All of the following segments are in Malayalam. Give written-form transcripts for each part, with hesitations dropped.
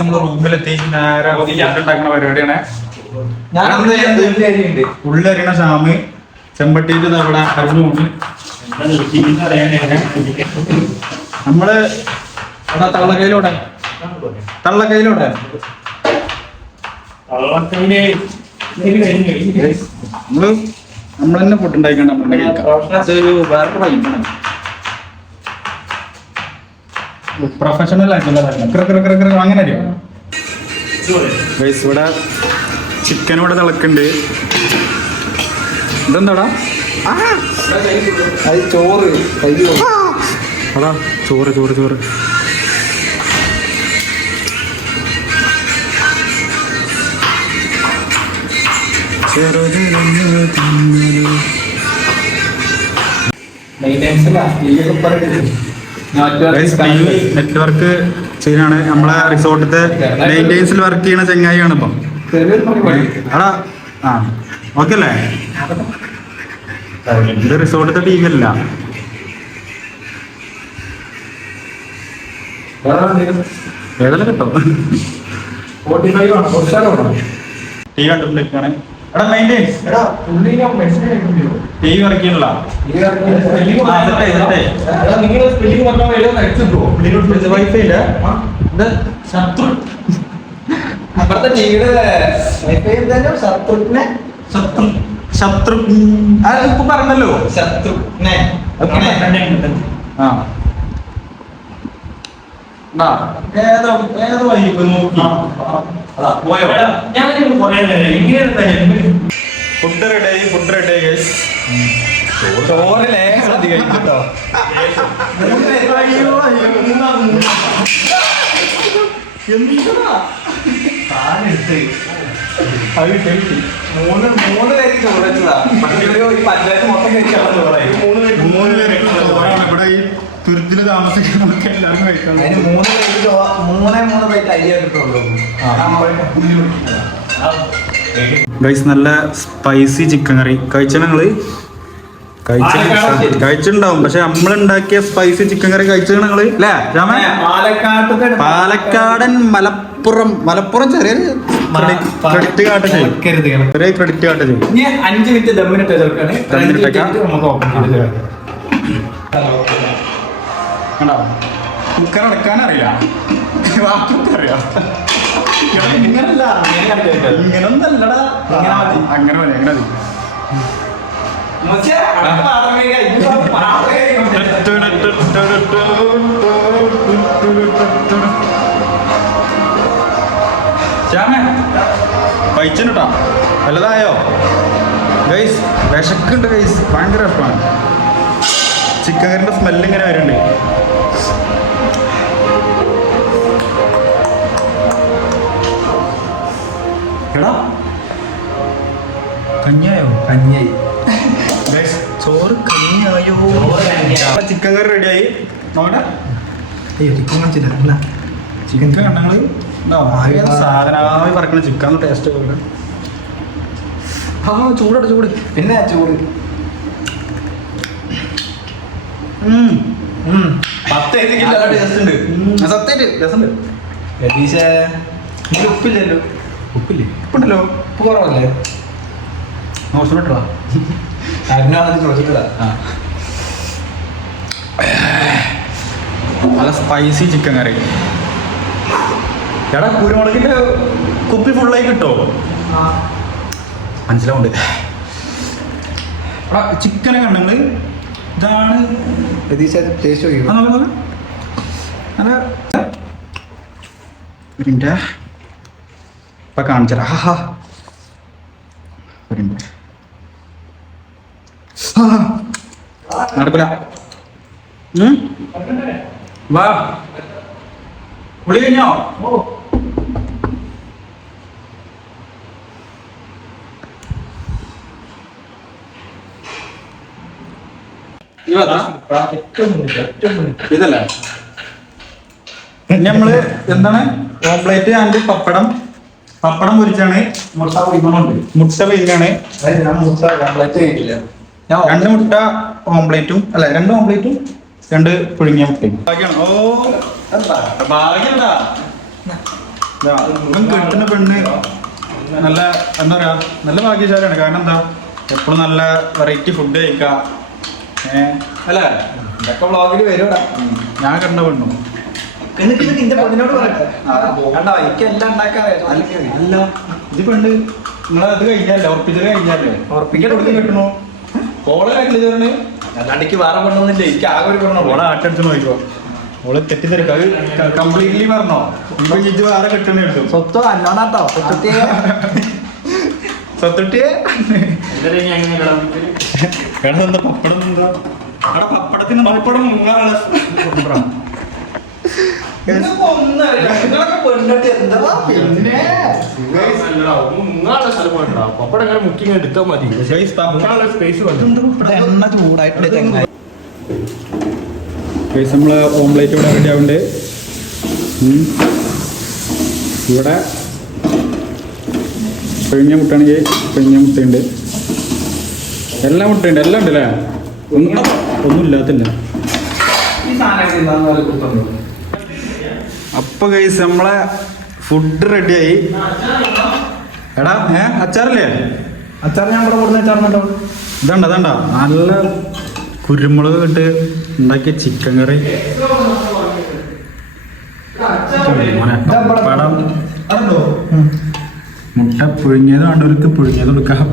നമ്മള് റൂമിലെത്തി നേരെ ഉണ്ടാക്കുന്ന പരിപാടിയാണ്. ഉള്ളരിയണ ഷാമ് ചെമ്പട്ടിയിട്ട് അവിടെ അരിഞ്ഞു. നമ്മള് തള്ളക്കൈയിലോട്ടെ നമ്മൾ തന്നെ ഫുഡ് ഉണ്ടാക്കിയാണ് അതൊരു വേറെ വൈബാണ്. പ്രൊഫഷണൽ ആയിട്ടുള്ള അങ്ങനെ അറിയാം. ഇവിടെ ചിക്കൻ ഇവിടെ തിളക്കുന്നുണ്ട്. ഇതെന്താടാ ചോറ് അതാ ചോറ് ചോറ് ചോറ്. നെറ്റ്വർക്ക് ചെയ്യാനാണ് നമ്മളെ റിസോർട്ടിത്തെ മെയിൻ്റെനൻസിൽ വർക്ക് ചെയ്യണ ചെങ്ങായിയാണ് ഇപ്പം. എടാ ആ ഓക്കെ അല്ലേ? ഇത് റിസോർട്ടിത്തെ ടി വി അല്ല. ഏതെല്ലാം കിട്ടോ ടി വി കണ്ടിട്ടാണ്. എടാ മെയിൻ്റെനൻസ് ടി വി വർക്ക് ചെയ്യണല്ലോ. വൈഫൈ ഇല്ല. ഇത് ശത്രു അപ്പുറത്തെ ടിവിയുടെ ശത്രുഘ്നെ ശത്രു ഇപ്പൊ പറഞ്ഞല്ലോ ശത്രുഘ്നെ ഏതോ വൈകി നോക്കി ഫുഡ് റെഡി ചോറ് ലേശം അധികം കേട്ടോ. മൂന്ന് പേര് ചോദിച്ചതാ. പഞ്ചായത്ത് മൊത്തം ഇവിടെ ഈ തുരുത്തില് താമസിക്കുന്നവർക്ക് എല്ലാവർക്കും കഴിക്കണം. അതിന് മൂന്ന് പേര് അരിയാ കിട്ടുള്ളൂ. ഗൈസ് നല്ല സ്പൈസി ചിക്കൻ കറി കഴിച്ച നിങ്ങള് കഴിച്ചിട്ടുണ്ടാവും. പക്ഷെ നമ്മളുണ്ടാക്കിയ സ്പൈസി ചിക്കൻ കറി കഴിച്ചത് നിങ്ങള് അല്ലേ? പാലക്കാടൻ മലപ്പുറം ചെറിയൊരു ക്രെഡിറ്റ് കാട്ട് ചെയ്യും. 5 മിനിറ്റ് ദമ്മിനിട്ട് കുക്കർ അടക്കാൻ അറിയില്ല. അറിയാം ഇങ്ങനൊന്നല്ലടാ. അങ്ങനെ മതി അങ്ങനെ മതി. കഴിച്ചിട്ടാ വല്ലതായോ ഗൈസ്? വിശക്കുണ്ട് ഗൈസ്, ഭയങ്കര വിഷമാണ്. ചിക്കൻ കറിന്റെ സ്മെല്ല് ഇങ്ങനെ വരുന്നുണ്ട്. എടാ കഞ്ഞിയായോ? കഞ്ഞിയായി ഗൈസ്, ചോറ് കഞ്ഞിയായോ? ചിക്കൻ കറി റെഡിയായി. നോക്കട്ടെ ചിക്കൻ കണ്ടങ്ങള് സാധനമായി പറക്കണ ചിക്കൻ ടേസ്റ്റ് കൊടുക്കണം. ചൂട് പിന്നെ ചൂട് 10 ടേസ്റ്റ് ഉണ്ട്. സത്യമായിട്ട് രസമുണ്ട്. ഉപ്പില്ലല്ലോ. ഉപ്പില്ലേ? ഉപ്പുണ്ടല്ലോ. ഉപ്പ് കുറവല്ലേ? നോക്കിട്ടാ ചോദിച്ചിട്ടാ. നല്ല സ്പൈസി ചിക്കൻ കറി. എടാ കുരുമുളകിന്റെ കുപ്പി ഫുള്ളായി കിട്ടോ? മനസ്സിലാവുണ്ട്. എടാ ചിക്കനെ കണ്ടെങ്കിൽ ഇതാണ് ടേസ്റ്റ് ഇപ്പൊ കാണിച്ചരാ. നടക്കൂല. വാ കുളി കഴിഞ്ഞോ? ഇതല്ലേ നമ്മള് എന്താണ് ഓംപ്ലേറ്റ് ആൻഡ് പപ്പടം പൊരിച്ചാണ്. മുട്ട പൊരിക്കാണ്. 2 മുട്ട ഓംപ്ലേറ്റും അല്ല 2 ഓംപ്ലേറ്റും 2 പുഴുങ്ങിയ മുട്ടയും. ഓ ഭാഗ്യണ്ടാ ഇവൻ കെട്ടുന്ന പെണ്ണ് നല്ല എന്താ പറയാ നല്ല ഭാഗ്യശാലിയാണ്. കാരണം എന്താ എപ്പോഴും നല്ല വെറൈറ്റി ഫുഡ് കഴിക്കാം. അല്ലേ ഇതൊക്കെ വ്ളോഗിൽ വരുവാ. ഞാൻ കണ്ട പെണ്ണു എന്നിട്ട് നിന്റെ പെണ്ണിനോട് പറയട്ടെ കണ്ടോ എനിക്ക് എല്ലാം ഉണ്ടാക്കാറിയാം. അല്ല ഇത് പെണ്ണ് നിങ്ങളത് കഴിഞ്ഞാലേ ഉറപ്പിച്ചത് കഴിഞ്ഞാലേ ഉറപ്പിക്കാൻ കൊടുത്ത് കിട്ടണോ ഓളെ കാര്യമില്ല ചേർന്ന് അല്ലാണ്ട് എനിക്ക് വേറെ പെണ്ണൊന്നുമില്ല. എനിക്ക് ആകെ ഒരു പെണ്ണോ. ഓളെ ആട്ടെടുത്ത് നോക്കിക്കോ. ഓള് തെറ്റിദ്ധരിക്ക അത് കംപ്ലീറ്റ്ലി പറഞ്ഞോ ഇപ്പൊ ഇത് വേറെ കിട്ടണേ എടുത്തു സ്വത്തോ അന്നോടാട്ടോ സ്വത്തുട്ടിയെ എടാ എന്താ പപ്പടം എന്താ എടാ പപ്പടത്തിന് പപ്പടം മുങ്ങാനുള്ള എണ്ണ ചൂടായിട്ട് നമ്മള് ഓംലേറ്റ് ഇവിടെ റെഡി ആവുന്നുണ്ട്. ഇവിടെ പിഴിഞ്ഞ മുട്ടയാണെങ്കിൽ പിഴിഞ്ഞ മുട്ടയുണ്ട്. എല്ലാ മുട്ടയുണ്ട്. എല്ലാം ഉണ്ട് അല്ലേ? ഒന്നും ഇല്ലാത്തില്ല. അപ്പൊ ഗൈസ് നമ്മളെ ഫുഡ് റെഡിയായി. എടാ അച്ചാറല്ലേ? അച്ചാർ ഞാൻ ഇവിടെ കൊടുക്കുന്ന അച്ചാറിനുണ്ടോ? ഇതണ്ട നല്ല കുരുമുളക് ഇട്ട് ഉണ്ടാക്കിയ ചിക്കൻ കറി, പടം, മുട്ട പുഴുങ്ങിയത് വേണ്ടവർക്ക് പുഴുങ്ങിയത് കൊടുക്കാം,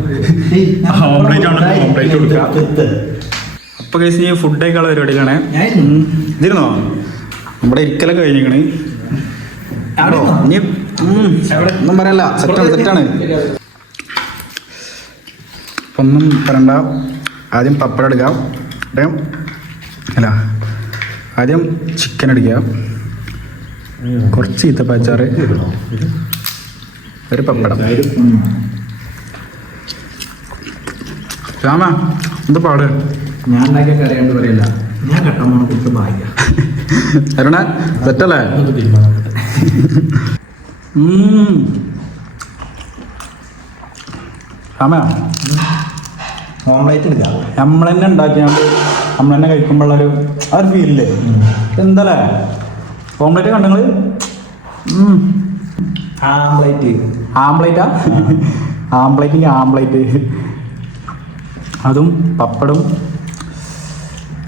ഓംപ്ലേറ്റ് വേണ്ടവർക്ക് ഓംപ്ലേറ്റ് കൊടുക്കാം. അപ്പൊ കേസ് ഈ ഫുഡ് കഴിക്കാനുള്ള പരിപാടിയിലാണ്. ഇതിരുന്നോ നമ്മുടെ ഇരിക്കലൊക്കെ കഴിഞ്ഞിരിക്കണ്. ഇനി ഒന്നും പറയല്ല. സെറ്റാണ്. ഒന്നും പറയണ്ട. ആദ്യം പപ്പടം എടുക്കാം. അല്ല ആദ്യം ചിക്കൻ എടുക്കുക, കുറച്ച് ഈത്തപ്പച്ചാറ്, ഒരു പപ്പടം. രാമ എന്താ പാട്? ഞാൻ ഉണ്ടാക്കിയ കറിയാണ്ട് പറയില്ല. ഞാൻ കെട്ടാൻ കുറിച്ച് ഭാഗ്യ അരുണ സെറ്റല്ലേ? രാമ ഓംലേറ്റ് എടുക്കാം. നമ്മൾ തന്നെ ഉണ്ടാക്കിയാണ്ട് നമ്മൾ തന്നെ കഴിക്കുമ്പോഴൊരു ആ ഒരു ഫീലില്ലേ എന്തല്ലേ? ഓംലേറ്റ് കണ്ടങ്ങള് ആംപ്ലേറ്റാ? ആംപ്ലേറ്റ് അതും പപ്പടും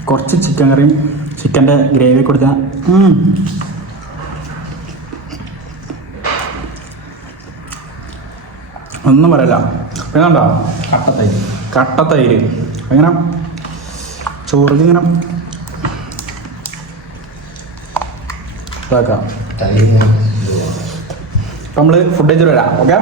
കുറച്ച് ചിക്കൻ കറിയും ചിക്കൻ്റെ ഗ്രേവി കൊടുത്ത ഒന്നും പറയല്ല. ഏതാണ്ടോ കട്ടത്തൈര് അങ്ങനെ ചോറിൽ ഇങ്ങനെ ഇതാക്കാം. നമ്മൾ ഫുഡ് കഴിച്ചിട്ട് വരാം. ഓക്കെ.